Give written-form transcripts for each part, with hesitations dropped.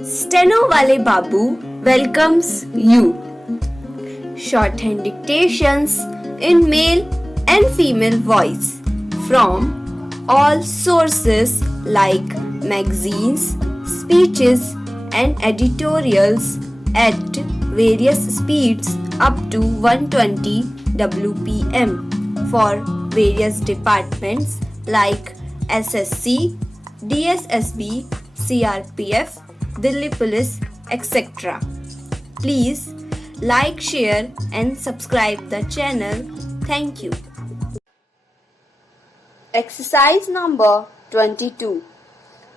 Stenowalebabu welcomes you. Shorthand dictations in male and female voice from all sources like magazines, speeches and editorials at various speeds up to 120 WPM for various departments like SSC, DSSSB, CRPF, Delhi Police, etc. Please like, share and subscribe the channel. Thank you. Exercise number 22.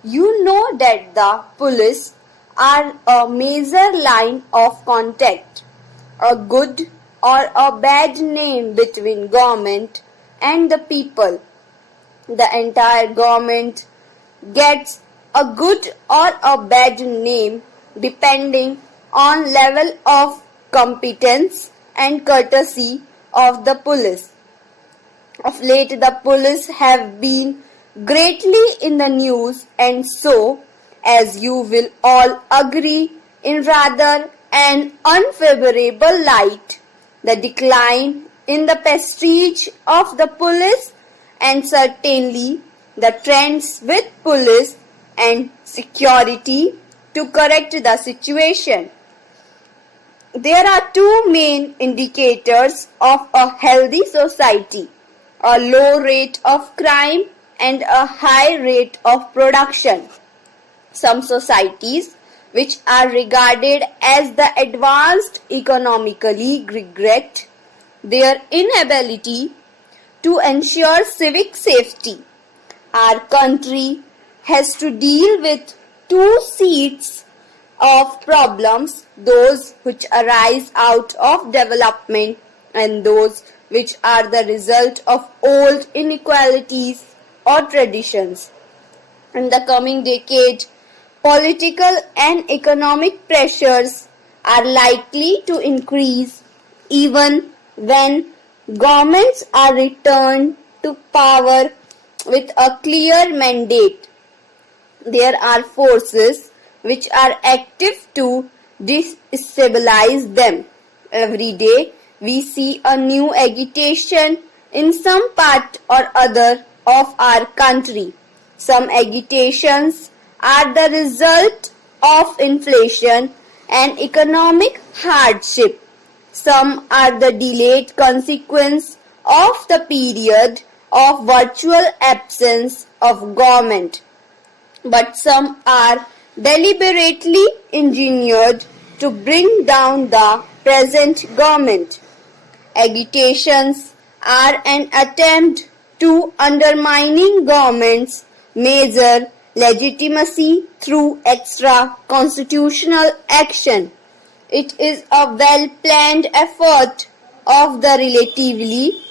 You know that the police are a major line of contact, a good or a bad name between government and the people. The entire government gets a good or a bad name depending on level of competence and courtesy of the police. Of late, the police have been greatly in the news, and so, as you will all agree, in rather an unfavorable light, the decline in the prestige of the police and certainly the trends with police and security to correct the situation. There are two main indicators of a healthy society: a low rate of crime and a high rate of production. Some societies which are regarded as the advanced economically regret their inability to ensure civic safety. Our country has to deal with two sets of problems, those which arise out of development and those which are the result of old inequalities or traditions. In the coming decade, political and economic pressures are likely to increase even when governments are returned to power with a clear mandate. There are forces which are active to destabilize them. Every day we see a new agitation in some part or other of our country. Some agitations are the result of inflation and economic hardship. Some are the delayed consequence of the period of virtual absence of government. But some are deliberately engineered to bring down the present government. Agitations are an attempt to undermining government's major legitimacy through extra constitutional action. It is a well-planned effort of the relatively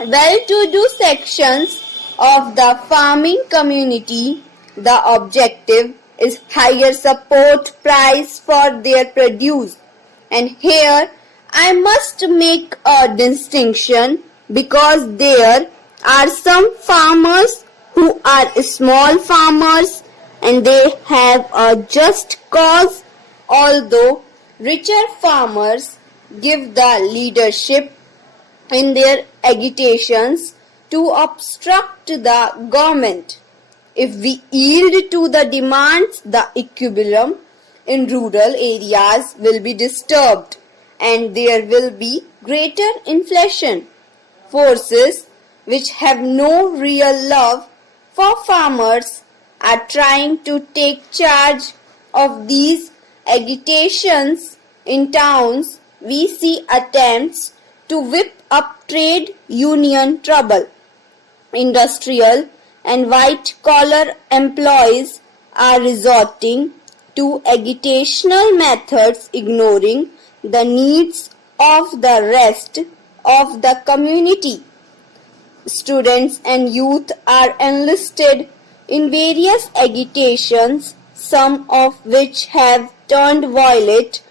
well-to-do sections of the farming community. The objective is higher support price for their produce. And here I must make a distinction because there are some farmers who are small farmers and they have a just cause, although richer farmers give the leadership in their agitations to obstruct the government. If we yield to the demands, the equilibrium in rural areas will be disturbed and there will be greater inflation. Forces which have no real love for farmers are trying to take charge of these agitations. In towns, we see attempts to whip up trade union trouble. Industrial and white-collar employees are resorting to agitational methods, ignoring the needs of the rest of the community. Students and youth are enlisted in various agitations, some of which have turned violent.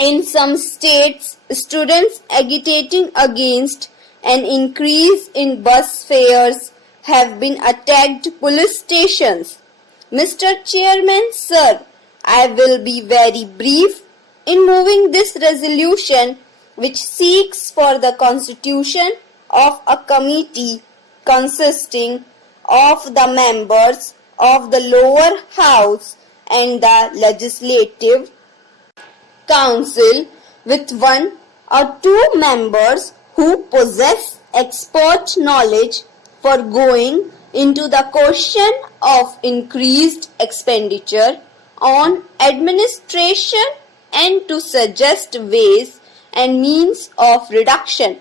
In some states, students agitating against an increase in bus fares have been attacked police stations. Mr. Chairman, sir, I will be very brief in moving this resolution, which seeks for the constitution of a committee consisting of the members of the lower house and the legislative council with one or two members who possess expert knowledge for going into the question of increased expenditure on administration and to suggest ways and means of reduction.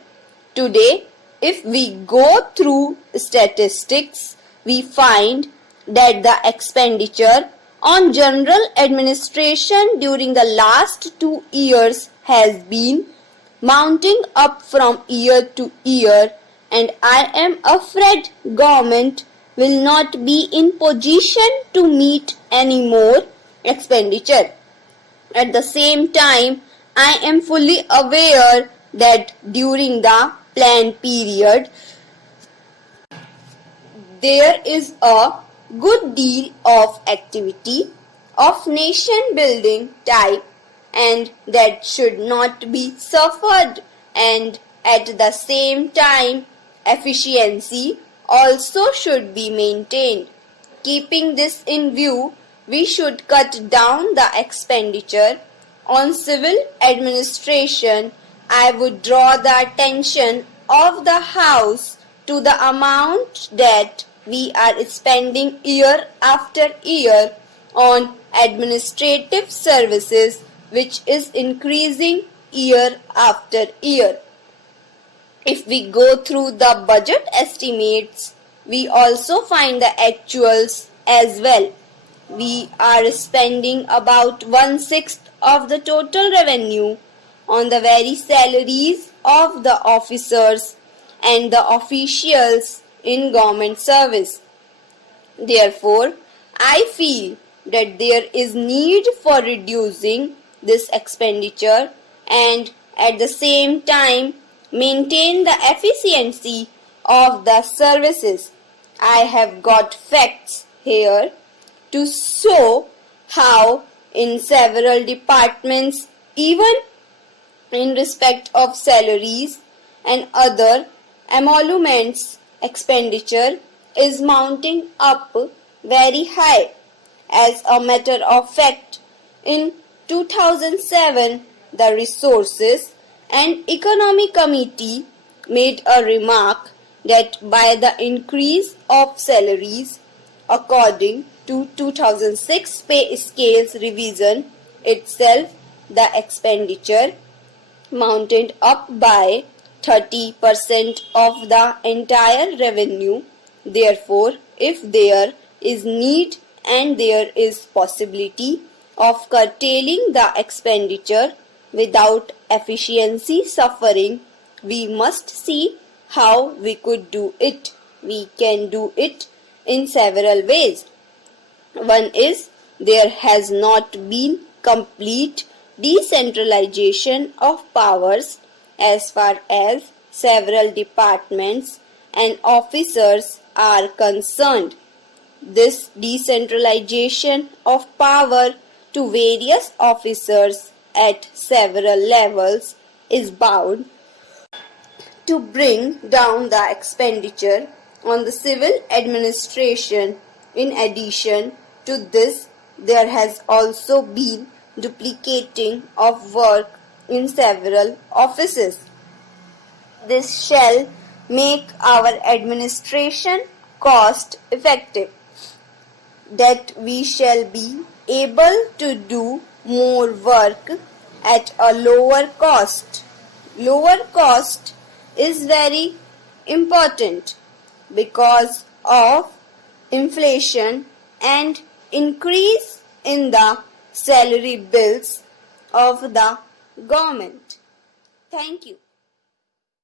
Today, if we go through statistics, we find that the expenditure on general administration during the last 2 years has been mounting up from year to year, and I am afraid government will not be in position to meet any more expenditure. At the same time, I am fully aware that during the planned period, there is a good deal of activity of nation building type, and that should not be suffered, and at the same time efficiency also should be maintained. Keeping this in view, we should cut down the expenditure on civil administration. I would draw the attention of the House to the amount that we are spending year after year on administrative services, which is increasing year after year. If we go through the budget estimates, we also find the actuals as well. We are spending about 1/6 of the total revenue on the very salaries of the officers and the officials in government service. Therefore, I feel that there is need for reducing this expenditure and at the same time maintain the efficiency of the services. I have got facts here to show how in several departments, even in respect of salaries and other emoluments, expenditure is mounting up very high. As a matter of fact, in 2007, the Resources and Economy Committee made a remark that by the increase of salaries according to 2006 pay scales revision itself, the expenditure mounted up by 30% of the entire revenue. Therefore, if there is need and there is possibility of curtailing the expenditure without efficiency suffering, we must see how we could do it. We can do it in several ways. One is, there has not been complete decentralization of powers as far as several departments and officers are concerned. This decentralization of power to various officers at several levels is bound to bring down the expenditure on the civil administration. In addition to this, there has also been duplicating of work in several offices. This shall make our administration cost effective, that we shall be able to do more work at a lower cost. Lower cost is very important because of inflation and increase in the salary bills of the government. Thank you.